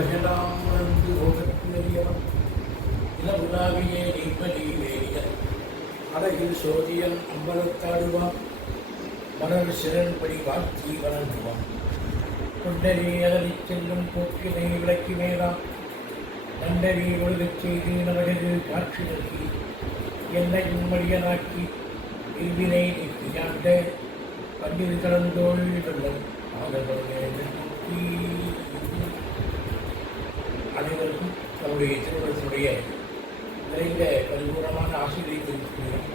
உலகெல்லாம் உணர்ந்து ஓகக்கூடியவன் இளவுலாவியே நீப்பதி வேரியன் அழகில் சோதியன் அம்பலத்தாடுவான் மலர் சிறன்படி வாழ்த்தி வணங்குவான் கொண்டறி அலறிச் செல்லும் போக்கினை விளக்கி மேலாம் நண்டறி ஒழுகச் செய்து நவகது காட்சி நல்கி என்னையும் மடியனாக்கி இல்வினை நீக்கியாண்ட பண்டில் கலந்தோள் வெள்ளம் அனைவருக்கும் நம்முடைய திருமணத்தினுடைய நிறைந்த பரிபூர்ணமான ஆசிரியை தெரிவிக்கிறோம்,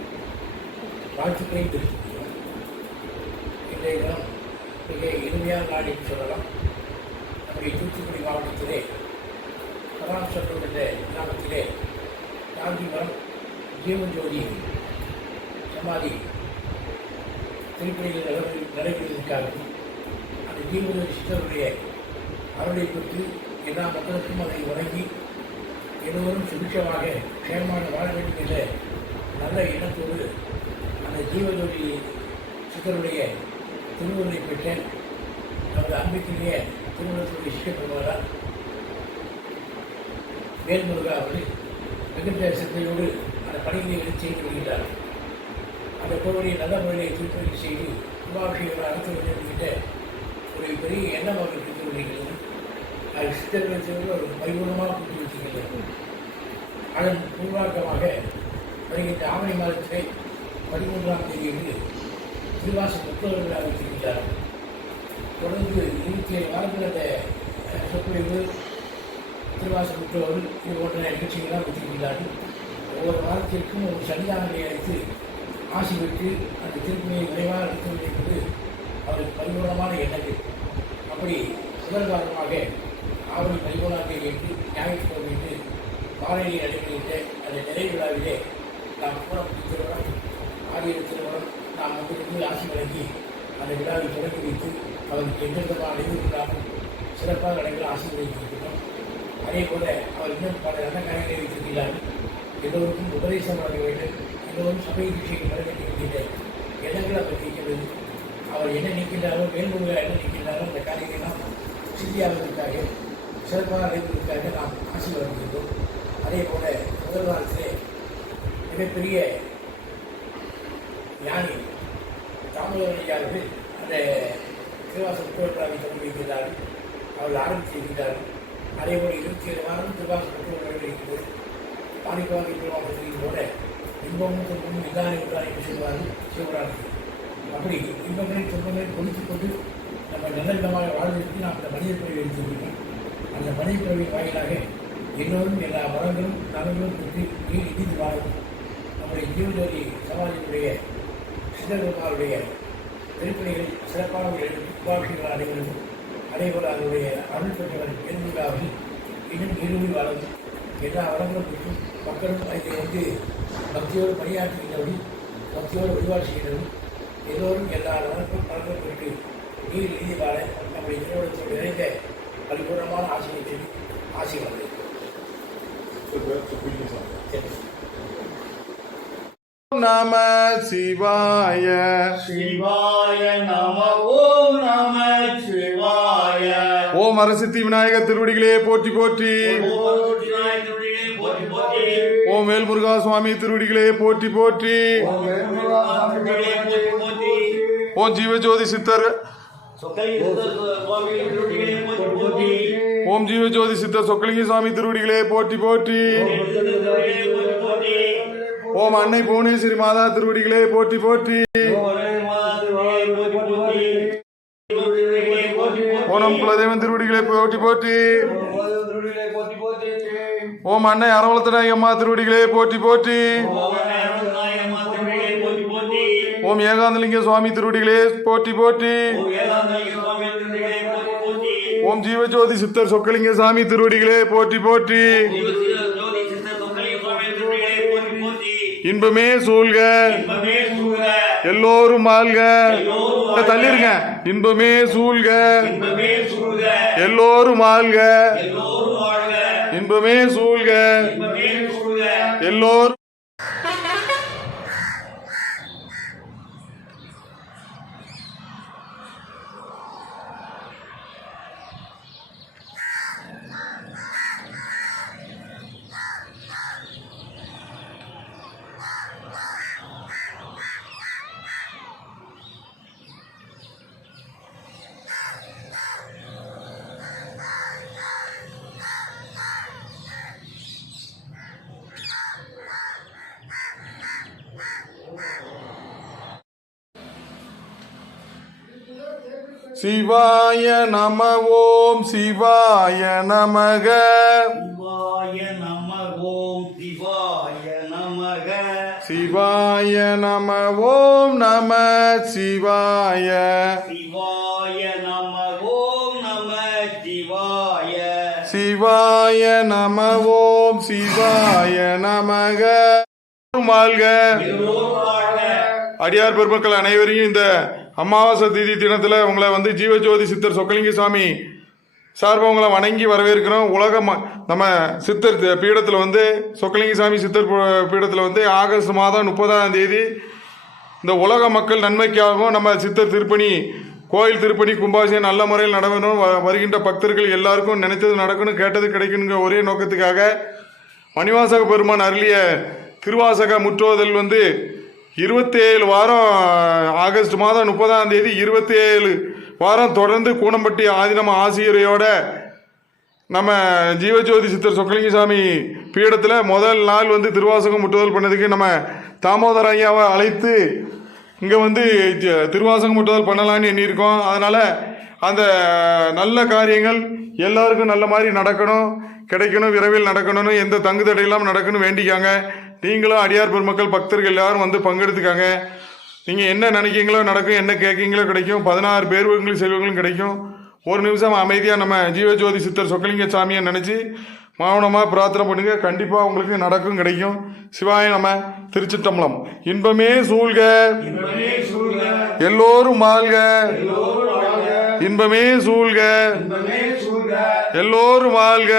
வாழ்த்துக்களை தெரிவிக்கிறோம். இன்றைய தினம் மிக இனிமையான நாள் என்று சொல்லலாம். நம்முடைய தூத்துக்குடி மாவட்டத்திலே கலாம்சம் என்ற கிராமத்திலே காந்திமரம் ஜீவஜோதி சமாதி திருப்பதியில் நடைபெறுவதற்காகவும் அந்த ஜீவஜோதி சித்தருடைய அருளை பெற்று எல்லா மக்களுக்கும் அதை வழங்கி எல்லோரும் சுபிட்சமாக க்ஷேமமாக வாழ வேண்டும் என்ற நல்ல எண்ணத்தோடு அந்த ஜீவஜோதி சித்தருடைய திருவுருளை பெற்ற நமது அன்பிற்குரிய திருமணத்துடைய சிஷ்யபெருமானார் வேல்முருகா அவர்கள் மிகுந்த சிந்தையோடு அந்த பணிகளை செய்து வருகிறார். அந்த கோவிலை நல்ல முறையை திருப்பதி செய்து கும்பாபிஷேகம் நடத்த வேண்டும் என்கின்ற ஒரு பெரிய எண்ணம் அவர்கள் பெற்று வருகிறது. அது சித்தர்கள் ஒரு பரிபூர்ணமாக புரிந்து வச்சுக்கிறது. அதன் உருவாக்கமாக வருகின்ற ஆவணி மாதத்திலே 13ஆம் தேதியிலிருந்து திருவாச முற்றோர் விழா வைத்திருக்கிறார். தொடர்ந்து 27 வாரங்கள் அந்த சொற்பொழிவு திருவாச முற்றோர் இது போன்ற நிகழ்ச்சிகளாக வைத்திருக்கிறார்கள். ஒவ்வொரு வாரத்திற்கும் ஒரு சன்னிதானங்களை அழைத்து ஆசி பெற்று அந்த திருப்பணியை விரைவாக நடத்த வேண்டும் என்பது அவருக்கு பரிபூர்ணமான எண்ணங்கள். அப்படி முதல் வாரமாக ஆவணி 13ஆம் தேதி என்று ஞாயிற்றுக்கிழமை என்று மாலையில் நடைபெறுகின்ற அந்த நிறைவு விழாவிலே நாம் கூறப்பட்ட திருமணம் ஆரிய திருமணம் நாம் வந்து ஆசி வழங்கி அந்த விழாவை தொடங்கி வைத்து அவருக்கு எந்த விதமான இல்லாமல் சிறப்பாக நடைபெற ஆசி வழங்கியிருக்கிறோம். அதே போல அவர் இன்னும் பல நல்ல காரியங்களை வைத்திருக்கிறார்கள். எல்லோருக்கும் உபதேசம் வழங்க வேண்டும், எல்லோரும் சபை விஷயங்கள் வர வேண்டும் என்கின்ற எண்ணங்கள் அவர் நீக்கிறது. அவர் என்ன நீக்கின்றாரோ வேல்முருகா என்ன நீக்கின்றாரோ அந்த காரியங்கள்லாம் சித்தியாவதற்காக சிறப்பாக நடைபெறுவதற்காக நாம் ஆசி வழங்குகின்றோம். அதே போல முதல் வாரத்திலே மிகப்பெரிய ஞானி தாமோதரனையாளர்கள் அந்த திருவாச முற்றோற்றாவை தொடங்கி வைக்கிறார்கள். அவர்கள் ஆரம்பித்திருக்கிறார்கள். அதே போல 27 வாரம் திருவாச முற்றோர் இருக்கிறது. பாணிப்பாவை திருவாசத்தில் போல இன்பமும் துன்பமும் நிதான விட்டார் என்று சொல்வார்கள் சிவராஜர்கள். அப்படி இன்பங்களின் துன்பங்களை கொடுத்துக் கொண்டு நம்ம நல்ல விதமாக வாழ்வதற்கு நாம் அந்த மனித பிறவை எடுத்துக்கொள்கிறோம். அந்த மனித பிறவை வாயிலாக எல்லோரும் எல்லா மரங்களும் நலங்களும் பெற்று நீர் இடிந்து வாழும். நம்முடைய ஜீவஜோதி சமாஜத்தினுடைய சித்தகுமாருடைய திருப்பணிகள் சிறப்பாக உபாபிஷேகங்கள் அடைகிறது. அதேபோல் அதனுடைய அருள் பெற்றவர் வேல்முருகாவில் இன்னும் இருவி வாழும். எல்லா வளங்களும் பெற்றும் மக்களும் அதில் வந்து பக்தியோடு பணியாற்றுகின்றவர்கள், பக்தியோடு வழிபாடு செய்கிறவர்கள் எல்லோரும் எல்லா வளங்களும் பலன்கள் பெற்று நீர் எழுதி வாழ நம்முடைய திருமணத்தோடு நிறைந்த பரிபூர்ணமான ஆசையை சொல்லி ஆசை வந்தது. நம சிவாய சிவாய நம. ஓம் நம சிவாய. ஓம் அரசித்தி விநாயகர் திருவடிகளே போற்றி போற்றி. ஓம் வேல்முருகா சுவாமி திருவடிகளே போற்றி போற்றி. ஓம் ஜீவஜோதி சித்தர் ஓம் ஜீவஜோதி சித்தர் சொக்கலிங்க சுவாமி திருவடிகளே போற்றி போற்றி. ஓம் அன்னை புவனேஸ்வரி மாதா திருவடிகளே போற்றி போற்றி. ஓம் குலதேவன் திருவடிகளே போற்றி போற்றி. ஓம் அன்னை அரவலத்தனாய் அம்மா திருவடிகளே போற்றி போற்றி. ஓம் ஏகாந்தலிங்க சுவாமி திருவடிகளே போற்றி போற்றி. ஓம் ஜீவஜோதி சித்தர் சொக்கலிங்க சாமி திருவடிகளே போற்றி போற்றி. இன்பமே சூழ்க எல்லோரும் வாழ்க. தள்ளிருங்க. இன்பமே சூழ்க எல்லோரும் வாழ்க. இன்பமே சூழ்க எல்லோரும். சிவாய நம ஓம் சிவாய நமக சிவாய நம ஓம் சிவாய நமக சிவாய நம ஓம் நம சிவாய சிவாய நம ஓம் நம சிவாய சிவாய நம ஓம் சிவாய நமக வாழ்க. அடியார் பெருமக்கள் அனைவரையும் இந்த அமாவாசை திதி தினத்தில் உங்களை வந்து ஜீவஜோதி சித்தர் சொக்கலிங்க சாமி சார்பாக உங்களை வணங்கி வரவேற்கிறோம். நம்ம சித்தர் பீடத்தில் வந்து சொக்கலிங்க சாமி சித்தர் பீடத்தில் வந்து ஆகஸ்ட் மாதம் 30ஆம் தேதி இந்த உலக மக்கள் நன்மைக்காகவும் நம்ம சித்தர் திருப்பணி கோயில் திருப்பணி கும்பாபிஷேகம் நல்ல முறையில் நடக்கணும், வருகின்ற பக்தர்கள் எல்லாருக்கும் நினைத்தது நடக்கணும், கேட்டது கிடைக்கணுங்கிற ஒரே நோக்கத்துக்காக மணிவாசக பெருமான் அருளிய திருவாசக முற்றோதல் வந்து 27 வாரம் ஆகஸ்ட் மாதம் 30ஆம் தேதி 27 வாரம் தொடர்ந்து கூனம்பட்டி ஆதினம ஆசிரியரையோட நம்ம ஜீவஜோதி சித்தர் சொக்கலிங்க சாமி பீடத்தில் முதல் நாள் வந்து திருவாசகம் முற்றுதல் பண்ணதுக்கு நம்ம தாமோதர ஐயாவை அழைத்து இங்கே வந்து திருவாசகம் முற்றுதல் பண்ணலான்னு எண்ணியிருக்கோம். அதனால் அந்த நல்ல காரியங்கள் எல்லாருக்கும் நல்ல மாதிரி நடக்கணும், கிடைக்கணும், விரைவில் நடக்கணும்னு எந்த தங்குதடை இல்லாமல் நடக்கணும் வேண்டிக்காங்க. நீங்களும் அடியார் பெருமக்கள் பக்தர்கள் எல்லாரும் வந்து பங்கெடுத்துக்காங்க. நீங்கள் என்ன நினைக்கிங்களோ நடக்கும், என்ன கேட்கீங்களோ கிடைக்கும், 16 பேர்களும் செல்வங்களும் கிடைக்கும். ஒரு நிமிஷம் அமைதியாக நம்ம ஜீவஜோதி சித்தர் சொக்கலிங்க சாமியை நினச்சி மௌனமாக பிரார்த்தனை பண்ணுங்க, கண்டிப்பாக உங்களுக்கு நடக்கும், கிடைக்கும். சிவாய நம்ம திருச்சிற்றம்பலம். இன்பமே சூழ்க எல்லோரும் வாழ்க, இன்பமே சூழ்க எல்லோரும் வாழ்க.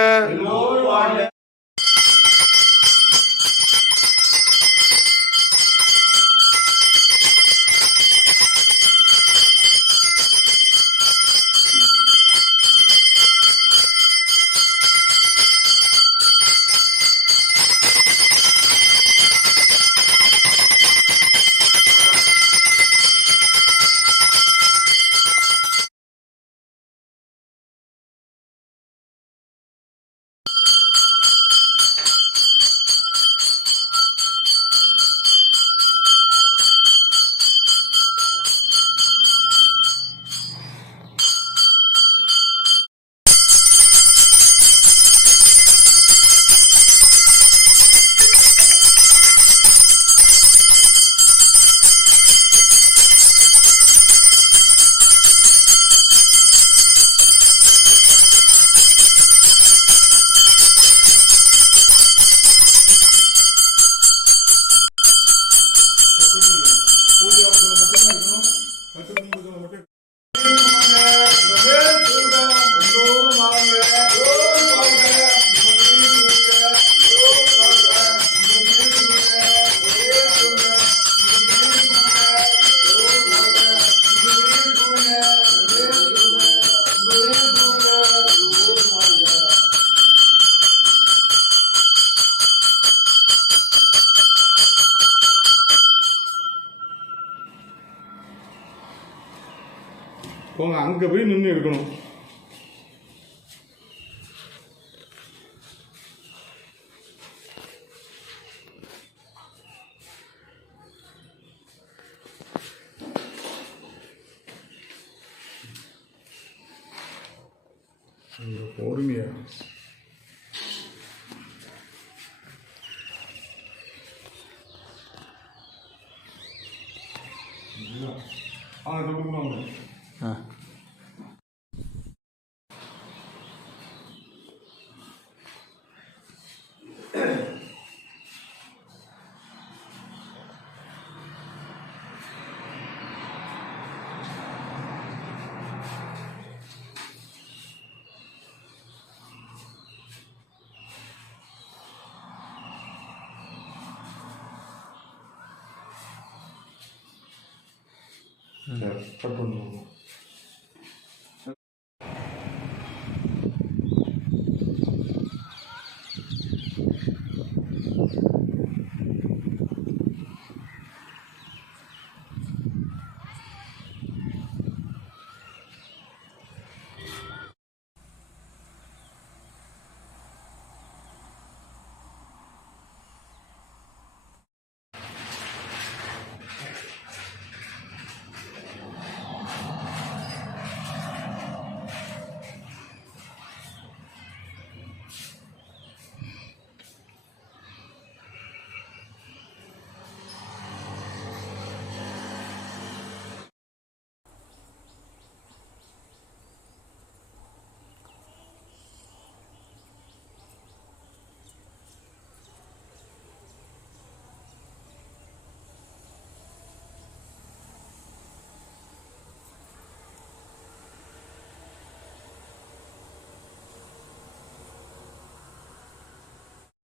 போங்க, அங்கே போய் நின்று இருக்கணும். பொறுமையா கட் பண்ணுவோம்.